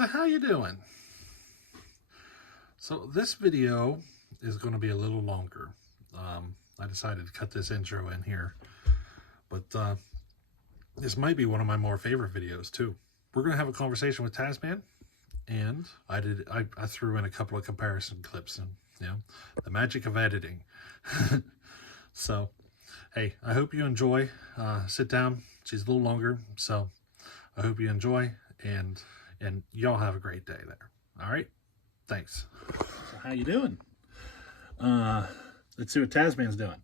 So how you doing? So this video is going to be a little longer. I decided to cut this intro in here, but this might be one of my more favorite videos too. We're going to have a conversation with TazMan, and I threw in a couple of comparison clips, and the magic of editing. So hey, I hope you enjoy. Sit down. She's a little longer, so I hope you enjoy, and y'all have a great day there. All right, thanks. So how you doing? Let's see what TazMan's doing.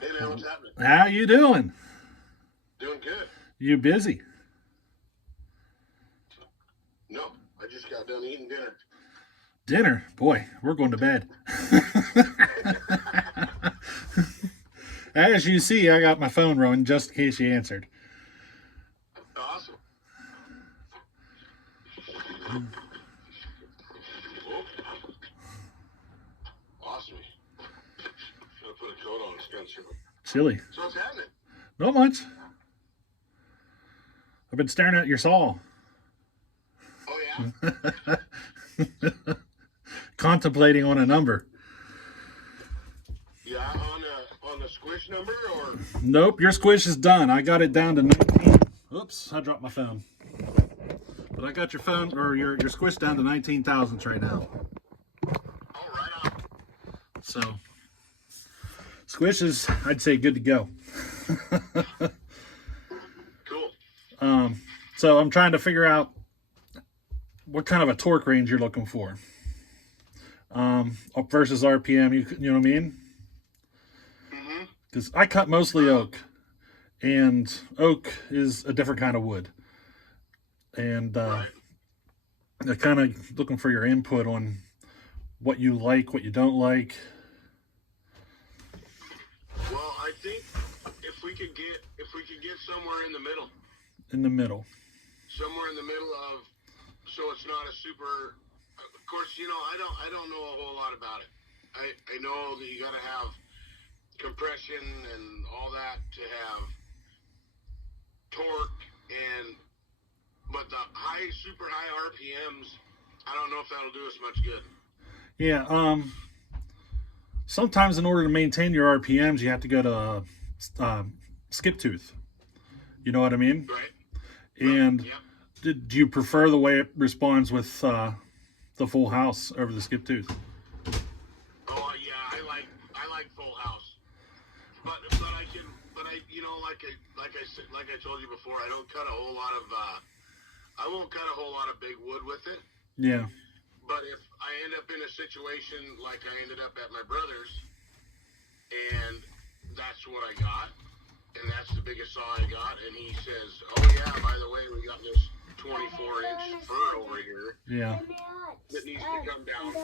Hey man, what's happening? How you doing? Doing good. You busy? No, I just got done eating dinner. Dinner? Boy, we're going to bed. As you see, I got my phone rolling just in case you answered. Awesome. Awesome. Gotta put a coat on. It's kind of chilly. Chilly. So what's happening? Not much. I've been staring at your saw. Oh yeah? Contemplating on a number. Yeah, on the squish number or? Nope, your squish is done. I got it down to 19. Oops, I dropped my phone. But I got your phone, or your squish down to 19 thousandths right now. Oh, right on. So, squish is, I'd say, good to go. Cool. So I'm trying to figure out what kind of a torque range you're looking for. Versus RPM, you know what I mean? Mm-hmm. Because I cut mostly oak, and oak is a different kind of wood. And Right. I'm kind of looking for your input on what you like, what you don't like. Well, I think if we could get somewhere in the middle. In the middle. Somewhere in the middle of, so it's not a super. Of course, I don't know a whole lot about it. I know that you got to have compression and all that to have torque, but the super high RPMs, I don't know if that'll do us much good. Yeah. Sometimes in order to maintain your RPMs, you have to go to skip tooth. You know what I mean? Right. And Yep. do you prefer the way it responds with the full house over the skip tooth? Oh yeah, I like full house, but like I told you before, I don't cut a whole lot of I won't cut a whole lot of big wood with it. Yeah. But if I end up in a situation like I ended up at my brother's, and that's what I got, and that's the biggest saw I got, and he says, "Oh yeah, by the way, we got this 24-inch fir over here Yeah. that needs to come down."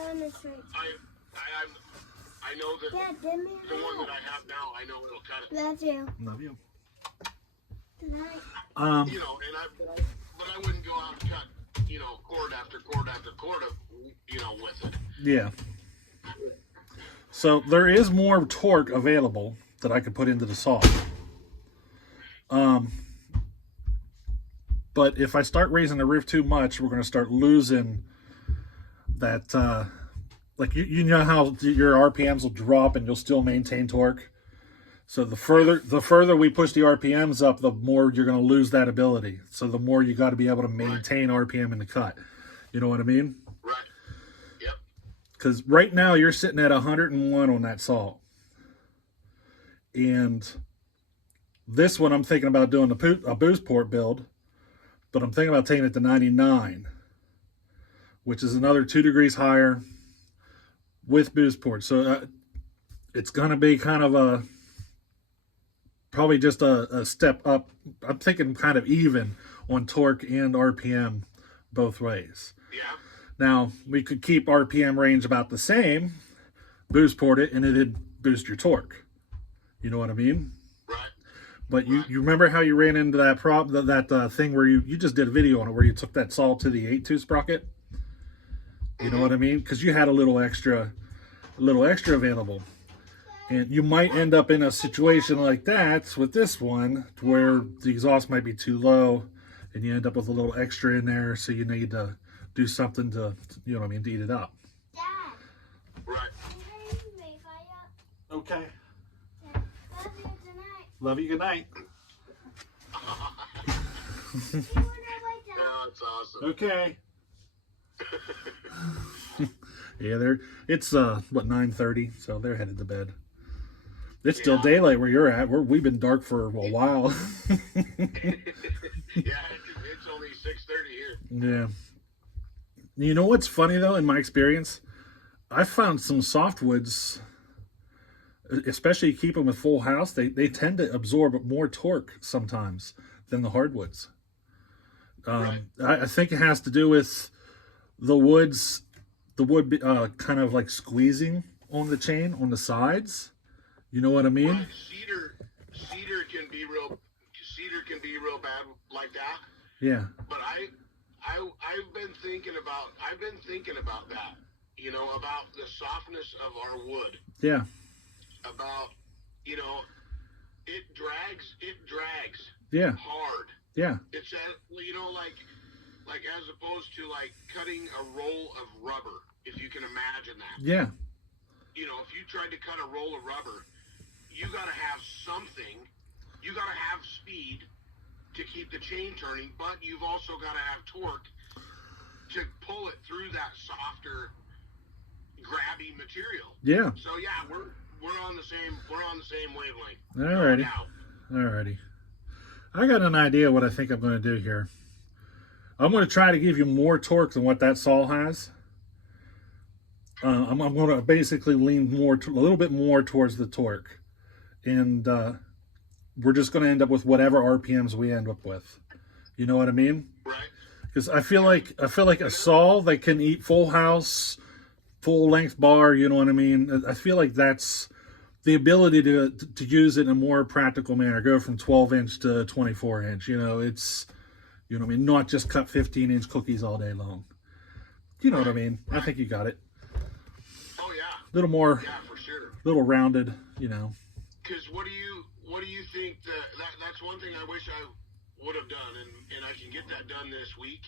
I know that the one that I have now, I know it'll cut it. Love you. Love you. Tonight. But I wouldn't go out and cut, cord after cord after cord of, with it. Yeah. So there is more torque available that I could put into the saw. But if I start raising the rift too much, we're going to start losing that. Like you know how your RPMs will drop and you'll still maintain torque. So the further we push the RPMs up, the more you're going to lose that ability. So the more you got to be able to maintain RPM in the cut. You know what I mean? Right. Yep. Because right now you're sitting at 101 on that saw. And this one I'm thinking about doing a boost port build, but I'm thinking about taking it to 99, which is another 2 degrees higher with boost port. So it's going to be kind of probably just a step up. I'm thinking kind of even on torque and RPM both ways. Yeah. Now, we could keep RPM range about the same, boost port it, and it'd boost your torque. You know what I mean? Right. But you remember how you ran into that problem, that thing where you just did a video on it, where you took that saw to the 8 tooth sprocket? You know what I mean? Because you had a little extra available. And you might end up in a situation like that with this one, where the exhaust might be too low, and you end up with a little extra in there, so you need to do something to, you know what I mean, to eat it up. Dad, Right. you can make fire. Okay. Dad, love you tonight. Love you. Good night. You wanna wake up? Yeah, it's awesome. Okay. Yeah, it's what, 9:30, so they're headed to bed. It's still daylight where you're at. We've been dark for a while. Yeah, it's only 6:30 here. Yeah. You know what's funny though, in my experience, I found some softwoods, especially you keep them with full house, they tend to absorb more torque sometimes than the hardwoods. Right. I think it has to do with the wood kind of like squeezing on the chain on the sides. You know what I mean? Right. Cedar can be real bad like that. Yeah. But I've been thinking about that. You know, about the softness of our wood. Yeah. About, you know, it drags Yeah. hard. Yeah. It's you know, like as opposed to like cutting a roll of rubber, if you can imagine that. Yeah. You know, if you tried to cut a roll of rubber, you got to have something. You got to have speed to keep the chain turning, but you've also got to have torque to pull it through that softer, grabby material. Yeah. So yeah, we're on the same wavelength. Alrighty. Alrighty. I got an idea what I think I'm going to do here. I'm going to try to give you more torque than what that saw has. I'm going to basically lean a little bit more towards the torque, and we're just going to end up with whatever RPMs we end up with. You know what I mean? Right. Because I feel like a saw that can eat full house, full length bar. You know what I mean? I feel like that's the ability to use it in a more practical manner. Go from 12-inch to 24-inch. You know, it's, you know what I mean? Not just cut 15-inch cookies all day long. You know what I mean? I think you got it. Oh yeah. Little more, Yeah, for sure. little rounded, you know. Because what do you think that's one thing I wish I would have done, and I can get that done this week.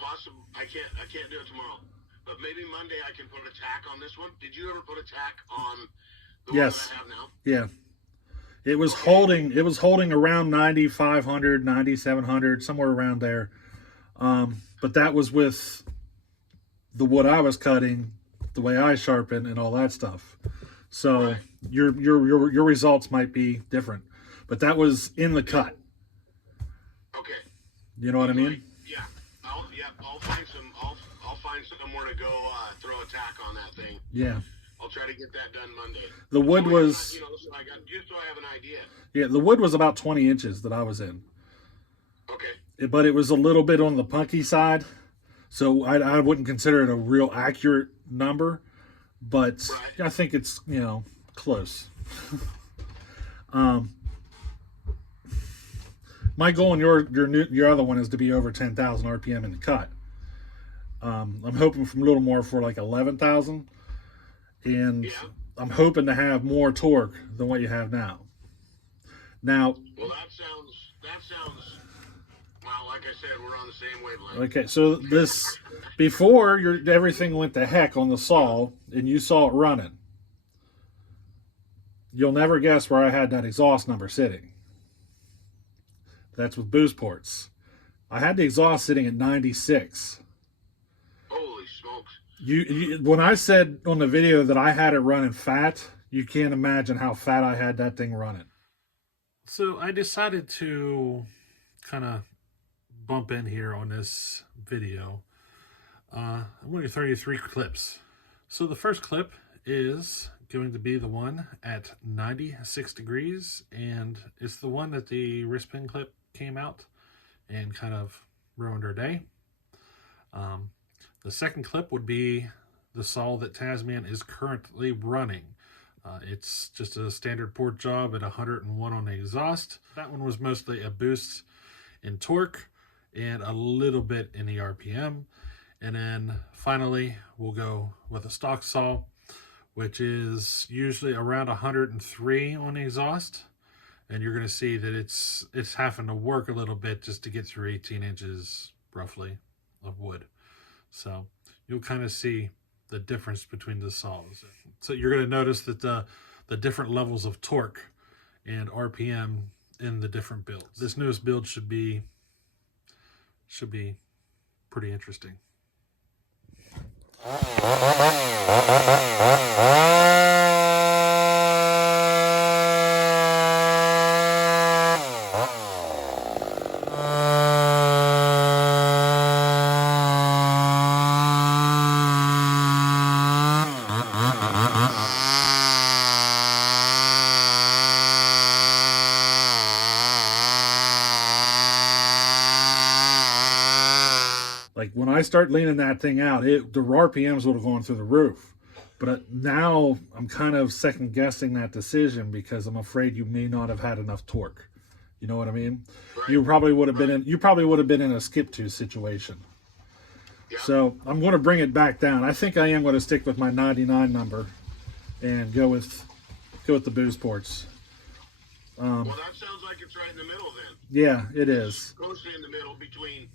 I can't do it tomorrow, but maybe Monday I can put a tack on this one. Did you ever put a tack on the Yes. one that I have now? Yeah. It was holding around 9,500, 9,700, somewhere around there. But that was with the wood I was cutting, the way I sharpen, and all that stuff. So Right. your results might be different, but that was in the cut. Okay. You know what I mean? Yeah. I'll find somewhere to go throw a tack on that thing. Yeah. I'll try to get that done Monday. The wood was, so I have an idea. yeah, the wood was about 20 inches that I was in, Okay. but it was a little bit on the punky side, so I wouldn't consider it a real accurate number, but Right. I think it's, you know, close. My goal in your other one is to be over 10,000 RPM in the cut. I'm hoping for a little more, for like 11,000, and Yeah. I'm hoping to have more torque than what you have now. Now, Well, that sounds. Well, like I said, we're on the same wavelength. okay, so this, before everything went to heck on the saw and you saw it running, you'll never guess where I had that exhaust number sitting. That's with boost ports. I had the exhaust sitting at 96. Holy smokes! When I said on the video that I had it running fat, you can't imagine how fat I had that thing running. So I decided to kind of bump in here on this video. I'm going to throw you 3 clips. So the first clip is going to be the one at 96 degrees, and it's the one that the wrist pin clip came out and kind of ruined our day. The second clip would be the saw that TazMan is currently running. It's just a standard port job at 101 on the exhaust. That one was mostly a boost in torque and a little bit in the RPM. And then finally, we'll go with a stock saw, which is usually around 103 on the exhaust. And you're going to see that it's having to work a little bit just to get through 18 inches roughly of wood. So you'll kind of see the difference between the saws. So you're going to notice that the different levels of torque and RPM in the different builds. This newest build should be pretty interesting. Like when I start leaning that thing out, the RPMs would have gone through the roof. But now I'm kind of second guessing that decision because I'm afraid you may not have had enough torque. You know what I mean? Right. You probably would have been in a skip to situation. Yeah. So I'm going to bring it back down. I think I am going to stick with my 99 number and go with the boost ports. Well, that sounds like it's right in the middle then. Yeah, it is. Closely in the middle between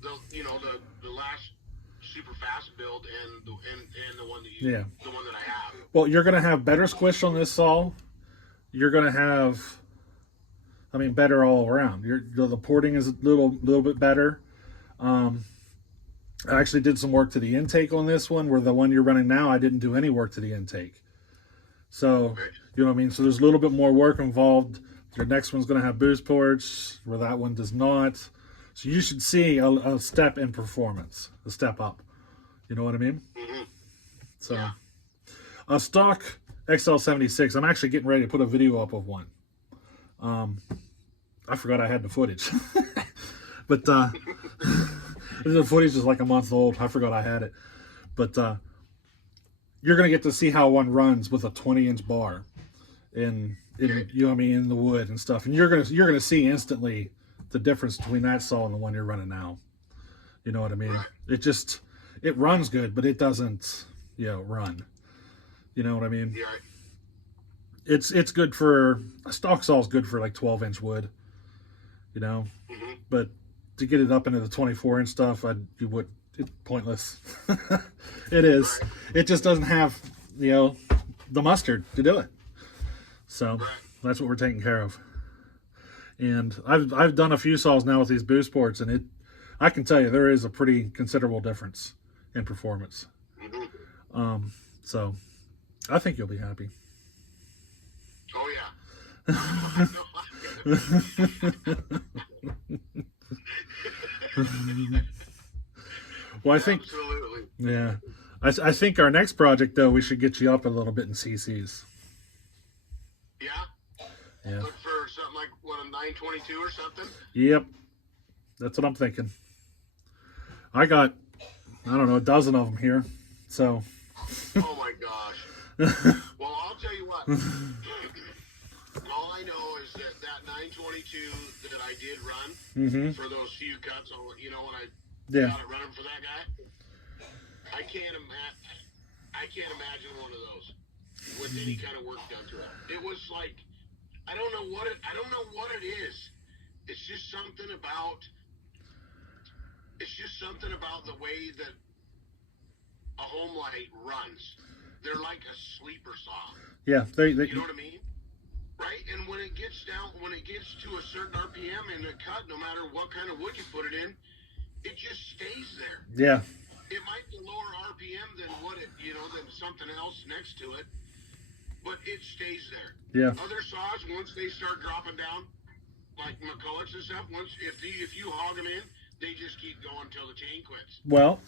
the last super fast build and the one that I have. Well, you're going to have better squish on this saw. You're going to have, better all around. The porting is a little bit better. I actually did some work to the intake on this one, where the one you're running now, I didn't do any work to the intake. So, you know what I mean? So there's a little bit more work involved. Your next one's going to have boost ports, where that one does not. So you should see a step in performance, a step up. You know what I mean? Mm-hmm. So, a stock XL76. I'm actually getting ready to put a video up of one. I forgot I had the footage, but the footage is like a month old. I forgot I had it, but you're gonna get to see how one runs with a 20-inch bar, in in the wood and stuff, and you're gonna see instantly the difference between that saw and the one you're running now. You know what I mean? It runs good, but it doesn't, run. You know what I mean? Yeah. It's good for, a stock saw is good for like 12-inch wood, Mm-hmm. but to get it up into the 24-inch stuff, it's pointless. It is. Right. It just doesn't have, the mustard to do it. So that's what we're taking care of. And I've done a few saws now with these boost ports, and I can tell you there is a pretty considerable difference in performance. Mm-hmm. So I think you'll be happy. Oh yeah. Well, I think absolutely. Yeah, I think our next project though, we should get you up a little bit in CCs. Yeah. Yeah. Look for something like, a 922 or something? Yep. That's what I'm thinking. I got, a dozen of them here. So. Oh my gosh. Well, I'll tell you what. All I know is that 922 that I did run for those few cuts, when I got it running for that guy, I can't imagine one of those with any kind of work done to it. It was like, I don't know what it is. It's just something about the way that a home light runs. They're like a sleeper saw. Yeah, you know what I mean? Right? And when it gets to a certain RPM in a cut, no matter what kind of wood you put it in, it just stays there. Yeah. It might be lower RPM than than something else next to it, but it stays there. Yeah. Other saws, once they start dropping down, like McCulloch's and stuff, if you hog them in, they just keep going until the chain quits. Well,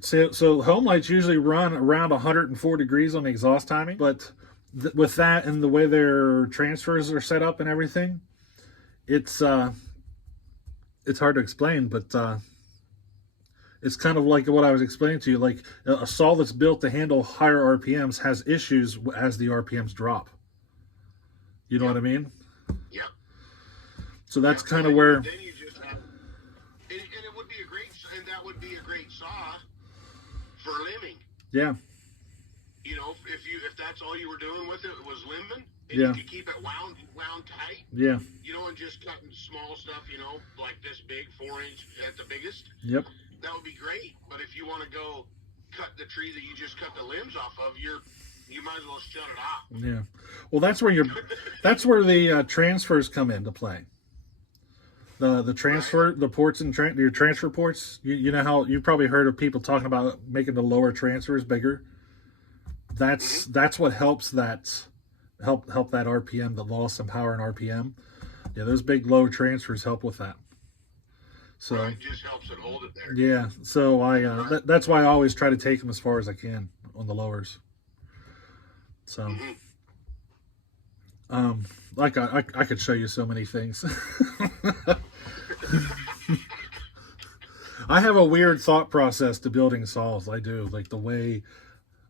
so home lights usually run around 104 degrees on the exhaust timing, but with that and the way their transfers are set up and everything, it's hard to explain, but It's kind of like what I was explaining to you. Like a saw that's built to handle higher RPMs has issues as the RPMs drop. You know what I mean? Yep. So that's kind of where. Then you just have, and it would be a great, and that would be a great saw for limbing. Yeah. You know, if that's all you were doing with it was limbing, and Yeah. you could keep it wound tight. Yeah. You know, and just cutting small stuff. You know, like this big 4-inch at the biggest. Yep. That would be great. But if you want to go cut the tree that you just cut the limbs off of, you might as well shut it off. Yeah. Well, that's where the transfers come into play. The transfer, the ports and your transfer ports. You know how you've probably heard of people talking about making the lower transfers bigger. That's what helps help that RPM, the loss in power and RPM. Yeah, those big low transfers help with that. So it just helps it hold it there. Yeah, so that's why I always try to take them as far as I can on the lowers. So, like I could show you so many things. I have a weird thought process to building saws. I do, like the way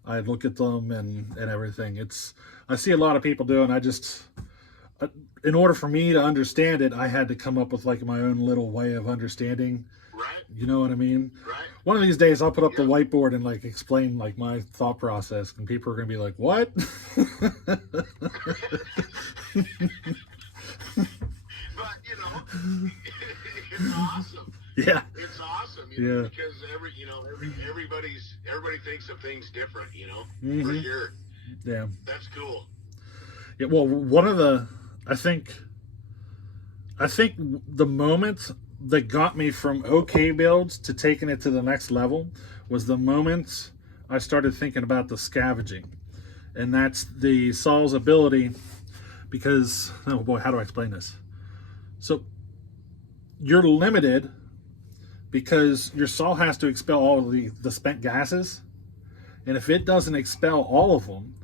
I look at them and everything. I see a lot of people doing. In order for me to understand it, I had to come up with like my own little way of understanding. Right. You know what I mean? Right. One of these days I'll put up the whiteboard and like explain like my thought process, and people are gonna be like, "What?" But you know, it's awesome. Yeah. It's awesome. Yeah. Because everybody thinks of things different. You know, for Mhm. sure. Yeah. That's cool. Yeah. Well, I think the moment that got me from okay builds to taking it to the next level was the moment I started thinking about the scavenging. And that's the saw's ability, because, oh boy, how do I explain this? So you're limited because your saw has to expel all of the spent gases. And if it doesn't expel all of them,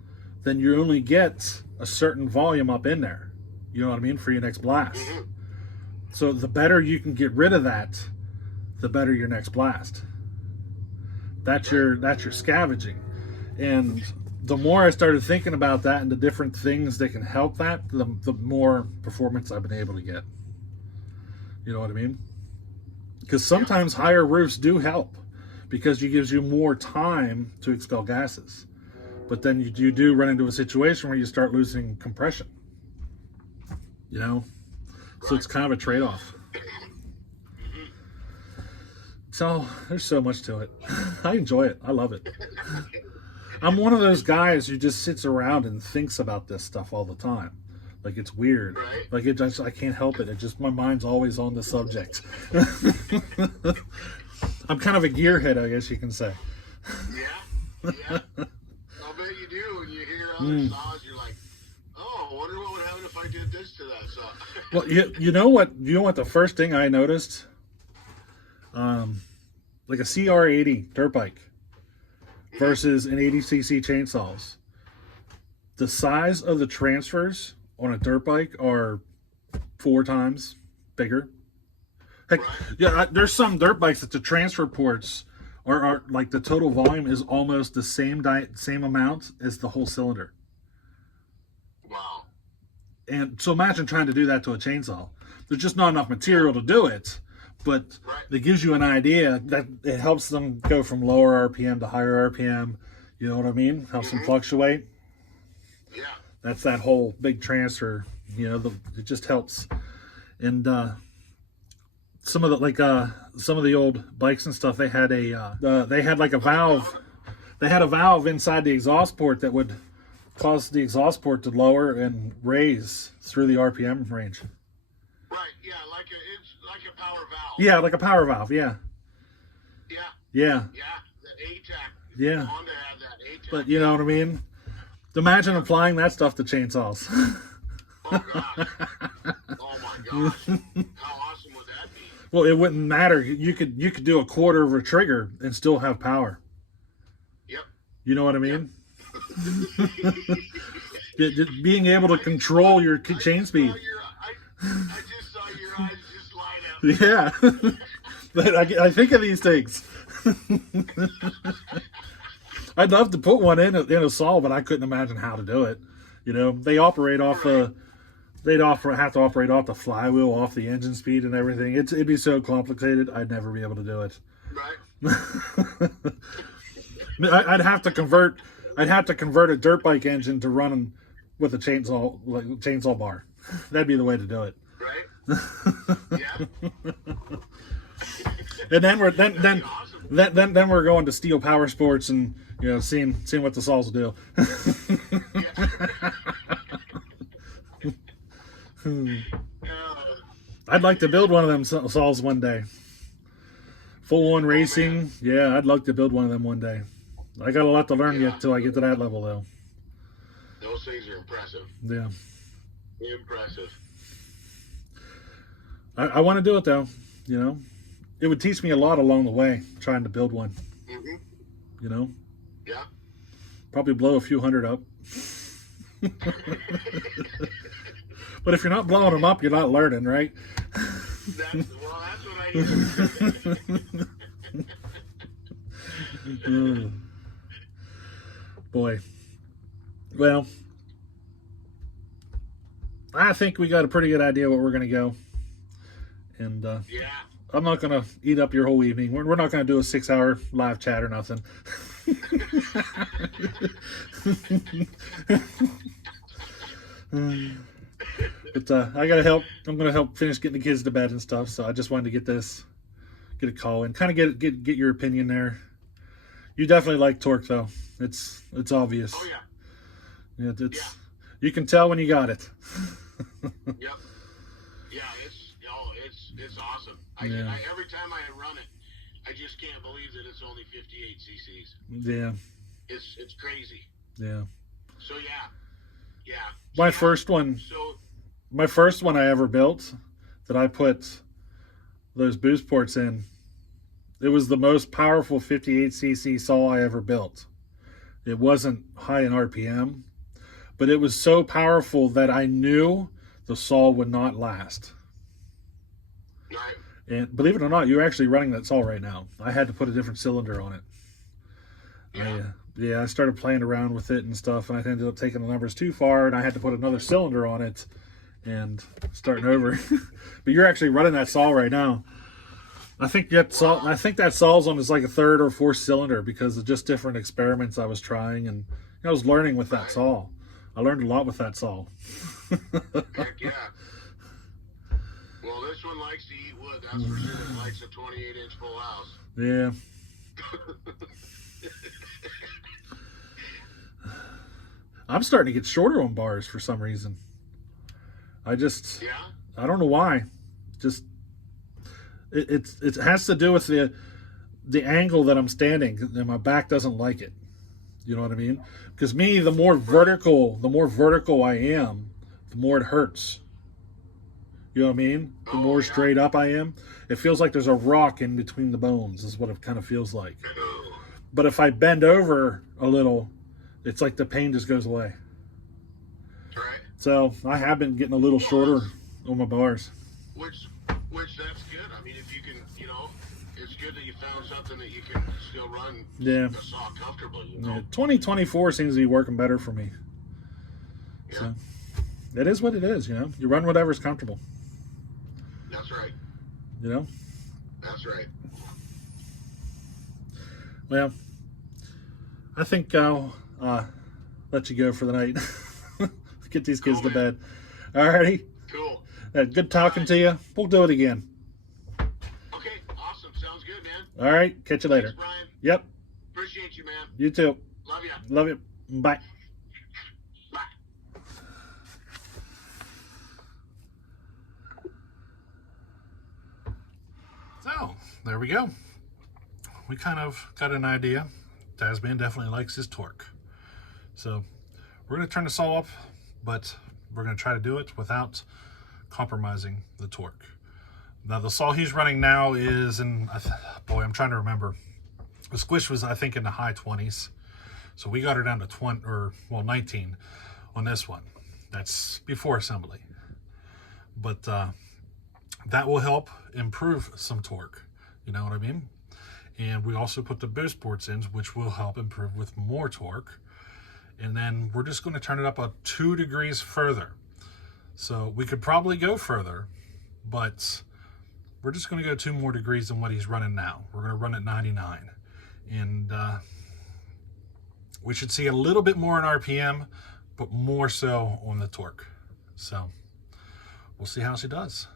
then you only get a certain volume up in there. You know what I mean? For your next blast. Mm-hmm. So the better you can get rid of that, the better your next blast. That's your scavenging. And the more I started thinking about that and the different things that can help that, the more performance I've been able to get. You know what I mean? Because sometimes higher roofs do help, because it gives you more time to expel gases. But then you do run into a situation where you start losing compression. You know? So it's kind of a trade-off. So there's so much to it. I enjoy it. I love it. I'm one of those guys who just sits around and thinks about this stuff all the time. Like, it's weird. Right. Like, I can't help it. My mind's always on the subject. I'm kind of a gearhead, I guess you can say. Yeah. I'll bet you do. When you hear other saws, you're like, "Oh, I wonder what would happen if I did this to that saw." Well, you know what? You know what? The first thing I noticed, like a CR80 dirt bike versus an 80cc chainsaws, the size of the transfers on a dirt bike are 4 times bigger. Heck, Right. yeah, there's some dirt bikes that the transfer ports are like the total volume is almost the same amount as the whole cylinder. Wow. And so imagine trying to do that to a chainsaw. There's just not enough material to do it, but Right. it gives you an idea that it helps them go from lower RPM to higher RPM. You know what I mean? Helps them fluctuate. Yeah. That's that whole big transfer. You know, it just helps. And some of the old bikes and stuff, they had like a valve. They had a valve inside the exhaust port that would cause the exhaust port to lower and raise through the RPM range. Right. Yeah. It's like a power valve. Yeah, like a power valve. Yeah. Yeah. Yeah. Yeah. That ATAC. Yeah. Honda had that ATAC. But you know what I mean? Imagine applying that stuff to chainsaws. Oh gosh. Oh my gosh. How awesome would that be? Well, it wouldn't matter. You could do a quarter of a trigger and still have power. Yep. You know what I mean? Being able to control your chain speed. I just saw your eyes just light up. Yeah. But I think of these things. I'd love to put one in a saw, but I couldn't imagine how to do it. You know, they operate off the. Have to operate off the flywheel, off the engine speed and everything. It'd be so complicated. I'd never be able to do it. Right. I'd have to convert a dirt bike engine to run with a chainsaw bar. That'd be the way to do it. Right. Yeah. And then we're Awesome. then we're going to Steel Power Sports and seeing what the saws will do. I'd like to build one of them saws one day. Full on racing, yeah, I'd like to build one of them one day. I got a lot to learn yet till I get to that level, though. Those things are impressive. Yeah. Impressive. I want to do it, though. It would teach me a lot along the way trying to build one. Mm-hmm. Yeah. Probably blow a few hundred up. But if you're not blowing them up, you're not learning, right? That's what I hear. Boy. Well, I think we got a pretty good idea where we're going to go. And Yeah. I'm not going to eat up your whole evening. We're not going to do a 6-hour live chat or nothing. But I gotta help. I'm gonna help finish getting the kids to bed and stuff. So I just wanted to get a call and kind of get your opinion there. You definitely like torque, though. It's obvious. Oh yeah. Yeah, you can tell when you got it. Yep. Yeah, it's awesome. Every time I run it, I just can't believe that it's only 58 cc's. Yeah. It's crazy. Yeah. So yeah. My first one. So My first one I ever built that I put those boost ports in, it was the most powerful 58cc saw I ever built. It wasn't high in RPM, but it was so powerful that I knew the saw would not last. right. And believe it or not, you're actually running that saw right now. I had to put a different cylinder on it. Yeah. I started playing around with it and stuff, and I ended up taking the numbers too far, and I had to put another cylinder on it and starting over. But you're actually running that saw right now. I think that saw's on is like a third or fourth cylinder because of just different experiments I was trying, and I was learning with that saw. I learned a lot with that saw. Heck yeah. Well, this one likes to eat wood. That's for sure. It likes a 28-inch full house. Yeah. I'm starting to get shorter on bars for some reason. I don't know why. Just it has to do with the angle that I'm standing, and my back doesn't like it. You know what I mean? Because the more vertical I am, the more it hurts. You know what I mean? The more straight up I am, it feels like there's a rock in between the bones. Is what it kind of feels like. But if I bend over a little, it's like the pain just goes away. Right. So I have been getting a little shorter on my bars. Which that's good. I mean, if you can, it's good that you found something that you can still run Yeah. the saw comfortably. 2024 seems to be working better for me. Yeah. So it is what it is, You run whatever's comfortable. That's right. That's right. Well, I think I'll let you go for the night. Get these kids to bed. Alrighty. Cool. Good talking to you. We'll do it again. Okay, awesome. Sounds good, man. All right. Catch you later. Thanks, Brian. Yep. Appreciate you, man. You too. Love ya. Love you. Bye. Bye. So, there we go. We kind of got an idea. TazMan definitely likes his torque. So, we're going to turn the saw up, but we're going to try to do it without compromising the torque. Now, the saw he's running now is in, I'm trying to remember. The squish was, I think, in the high 20s. So we got her down to 19 on this one. That's before assembly. But that will help improve some torque. You know what I mean? And we also put the boost ports in, which will help improve with more torque. And then we're just going to turn it up 2 degrees further. So we could probably go further, but we're just going to go 2 more degrees than what he's running now. We're going to run at 99. And we should see a little bit more in RPM, but more so on the torque. So we'll see how she does.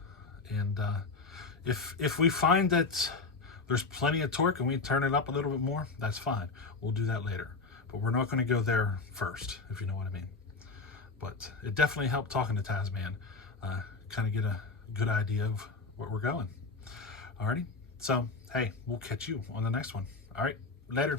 And if we find that there's plenty of torque and we turn it up a little bit more, that's fine. We'll do that later. But we're not going to go there first, if you know what I mean. But it definitely helped talking to TazMan, kind of get a good idea of where we're going. Alrighty, so hey, we'll catch you on the next one. All right, later.